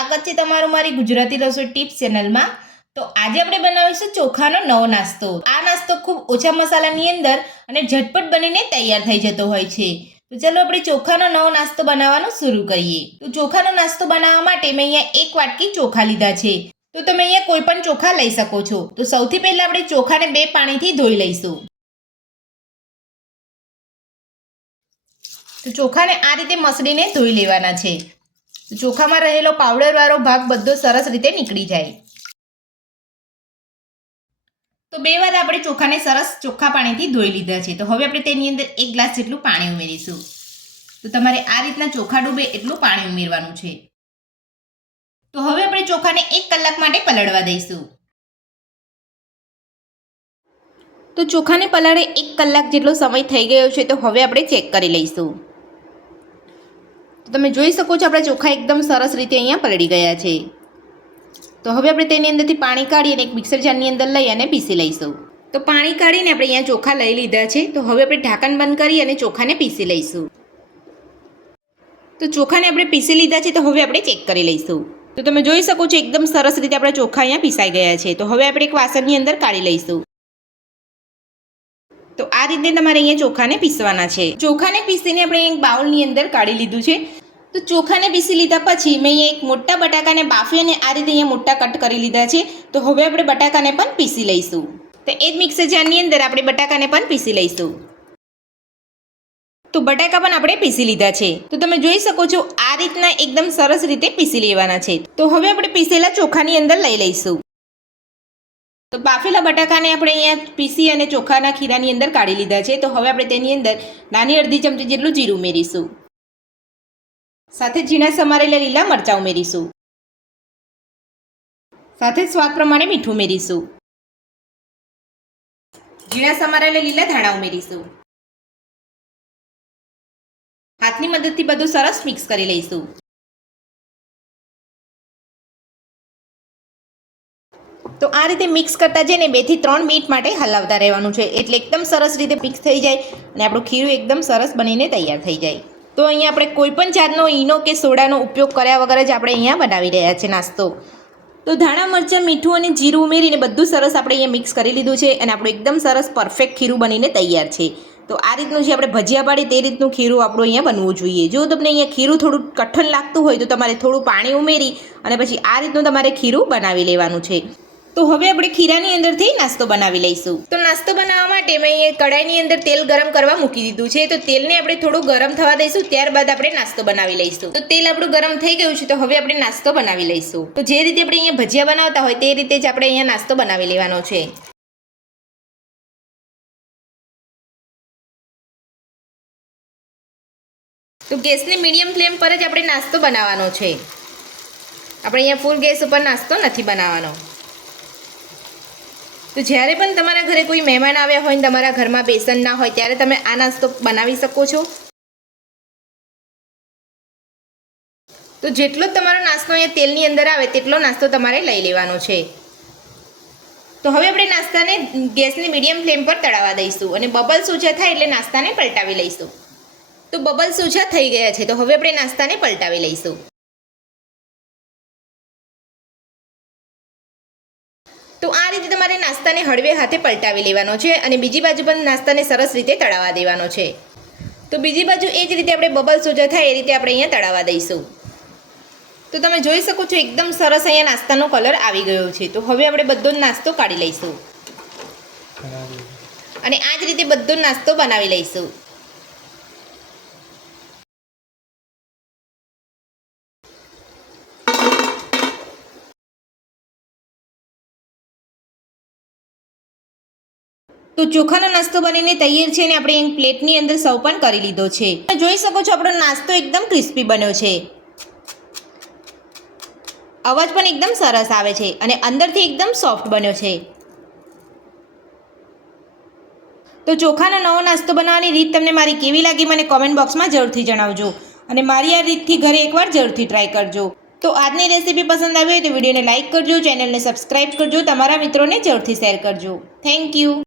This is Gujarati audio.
સ્વાગત છે તમારું મારી ગુજરાતી રસોઈ ટિપ્સ ચેનલમાં। તો આજે આપણે બનાવીશું ચોખાનો નવો નાસ્તો। આ નાસ્તો ખૂબ ઓછા મસાલાની અંદર અને ઝટપટ બનીને તૈયાર થઈ જતો હોય છે। તો ચાલો આપણે ચોખાનો નવો નાસ્તો બનાવવાનું શરૂ કરીએ। તો ચોખાનો નાસ્તો બનાવવા માટે મેં અહીંયા 1 વાટકી ચોખા લીધા છે। તો તમે અહીંયા કોઈ પણ ચોખા લઈ શકો છો। તો સૌથી પહેલા આપણે ચોખાને 2 પાણીથી ધોઈ લઈશું। તો ચોખાને આ રીતે મસળીને ધોઈ લેવાના છે। ચોખામાં રહેલો પાવડર વાળો ભાગ બધો સરસ રીતે નીકળી જાય। તો 2 વાર આપણે ચોખાને સરસ ચોખ્ખા પાણીથી ધોઈ લીધા છે। તો હવે આપણે તેની અંદર 1 ગ્લાસ જેટલું પાણી ઉમેરીશું। તો તમારે આ રીતના ચોખા ડૂબે એટલું પાણી ઉમેરવાનું છે। તો હવે આપણે ચોખાને 1 કલાક માટે પલળવા દઈશું। તો ચોખાને પલાળે 1 કલાક જેટલો સમય થઈ ગયો છે। તો હવે આપણે ચેક કરી લઈશું। તમે જોઈ શકો છો આપણા ચોખા એકદમ સરસ રીતે અહીંયા પલળી ગયા છે। તો હવે આપણે તેની અંદરથી પાણી કાઢી અને એક મિક્સર જારની અંદર લઈ અને પીસી લઈશું। તો પાણી કાઢીને આપણે અહીંયા ચોખા લઈ લીધા છે। તો હવે આપણે ઢાંકણ બંધ કરી અને ચોખાને પીસી લઈશું। તો ચોખાને આપણે પીસી લીધા છે। તો હવે આપણે ચેક કરી લઈશું। તો તમે જોઈ શકો છો એકદમ સરસ રીતે આપણા ચોખા અહીંયા પીસાઈ ગયા છે। તો હવે આપણે એક વાસણની અંદર કાઢી લઈશું। તો આ રીતે તમારે અહીંયા ચોખાને પીસવાના છે। ચોખાને પીસીને આપણે એક બાઉલની અંદર કાઢી લીધું છે। તો ચોખાને પીસી લીધા પછી મેં અહીંયા એક મોટા બટાકાને બાફી અને આ રીતે અહીંયા મોટા કટ કરી લીધા છે। તો હવે આપણે બટાકાને પણ પીસી લઈશું। તો એ જ મિક્સર જારની અંદર આપણે બટાકાને પણ પીસી લઈશું। તો બટાકા પણ આપણે પીસી લીધા છે। તો તમે જોઈ શકો છો આ રીતના એકદમ સરસ રીતે પીસી લેવાના છે। તો હવે આપણે પીસેલા ચોખાની અંદર લઈ લઈશું। તો બાફેલા બટાકાને આપણે અહીંયા પીસી અને ચોખાના ખીરાની અંદર કાઢી લીધા છે। તો હવે આપણે તેની અંદર નાની અડધી ચમચી જેટલું જીરું ઉમેરીશું। સાથે ઝીણા સમારેલા લીલા મરચાં ઉમેરીશું। સાથે સ્વાદ પ્રમાણે મીઠું ઉમેરીશું। ઝીણા સમારેલા લીલા ધાણા ઉમેરીશું। હાથની મદદથી બધું સરસ મિક્સ કરી લઈશું। તો આ રીતે મિક્સ કરતા જઈને 2 થી 3 મિનિટ માટે હલાવતા રહેવાનું છે, એટલે એકદમ સરસ રીતે મિક્સ થઈ જાય અને આપણું ખીરું એકદમ સરસ બનીને તૈયાર થઈ જાય। તો અહીંયા આપણે કોઈ પણ જાતનો ઈનો કે સોડાનો ઉપયોગ કર્યા વગર જ આપણે અહીંયા બનાવી રહ્યા છે નાસ્તો। તો ધાણા મરચાં મીઠું અને જીરું ઉમેરીને બધું સરસ આપણે અહીંયા મિક્સ કરી લીધું છે અને આપણું એકદમ સરસ પરફેક્ટ ખીરું બનીને તૈયાર છે। તો આ રીતનું જે આપણે ભજીયા પાડીએ તે રીતનું ખીરું આપણું અહીંયા બનવું જોઈએ। જો તમને અહીંયા ખીરું થોડું કઠણ લાગતું હોય તો તમારે થોડું પાણી ઉમેરી અને પછી આ રીતનું તમારે ખીરું બનાવી લેવાનું છે। તો હવે આપણે ખીરાની અંદરથી નાસ્તો બનાવી લઈશું। તો નાસ્તો બનાવવા માટે મેં અહીંયા કડાઈની અંદર તેલ ગરમ કરવા મૂકી દીધું છે। તો તેલને આપણે થોડું ગરમ થવા દઈશું, ત્યારબાદ આપણે નાસ્તો બનાવી લઈશું। તો તેલ આપણું ગરમ થઈ ગયું છે। તો હવે આપણે નાસ્તો બનાવી લઈશું। તો જે રીતે આપણે અહીંયા ભજીયા બનાવતા હોય તે રીતે જ આપણે અહીંયા નાસ્તો બનાવી લેવાનો છે। તો ગેસની મીડિયમ ફ્લેમ પર જ આપણે નાસ્તો બનાવવાનો છે। આપણે અહીંયા ફૂલ ગેસ ઉપર નાસ્તો નથી બનાવવાનો। તો જ્યારે પણ તમારા ઘરે કોઈ મહેમાન આવ્યા હોય ને તમારા ઘરમાં બેસન ના હોય ત્યારે તમે આ નાસ્તો બનાવી શકો છો। તો જેટલો તમારો નાસ્તો અહીંયા તેલની અંદર આવે તેટલો નાસ્તો તમારે લઈ લેવાનો છે। તો હવે આપણે નાસ્તાને ગેસની મીડિયમ ફ્લેમ પર તળાવવા દઈશું અને બબલ્સ ઓછા થાય એટલે નાસ્તાને પલટાવી લઈશું। તો બબલ્સ ઓછા થઈ ગયા છે। તો હવે આપણે નાસ્તાને પલટાવી લઈશું। તો આ રીતે તમારે નાસ્તાને હળવે હાથે પલટાવી લેવાનો છે અને બીજી બાજુ પણ નાસ્તાને સરસ રીતે તળાવવા દેવાનો છે। તો બીજી બાજુ એ જ રીતે આપણે બબલ્સ ઓછા થાય એ રીતે આપણે અહીંયા તળાવવા દઈશું। તો તમે જોઈ શકો છો એકદમ સરસ અહીંયા નાસ્તાનો કલર આવી ગયો છે। તો હવે આપણે બધો નાસ્તો કાઢી લઈશું અને આ જ રીતે બધો નાસ્તો બનાવી લઈશું। તો ચોખાનો નાસ્તો બનીને તૈયાર છે અને આપણે એક પ્લેટની અંદર સર્વ પણ કરી લીધો છે। તમે જોઈ શકો છો આપણો નાસ્તો એકદમ ક્રિસ્પી બન્યો છે, અવાજ પણ એકદમ સરસ આવે છે અને અંદરથી એકદમ સોફ્ટ બન્યો છે। તો ચોખાનો નવો નાસ્તો બનાવવાની રીત તમને મારી કેવી લાગી મને કોમેન્ટ બોક્સમાં જરૂરથી જણાવજો અને મારી આ રીતથી ઘરે એકવાર જરૂરથી ટ્રાય કરજો। તો આજની રેસીપી પસંદ આવી હોય તો વિડીયોને લાઇક કરજો, ચેનલને સબસ્ક્રાઈબ કરજો, તમારા મિત્રોને જરૂરથી શેર કરજો। Thank you.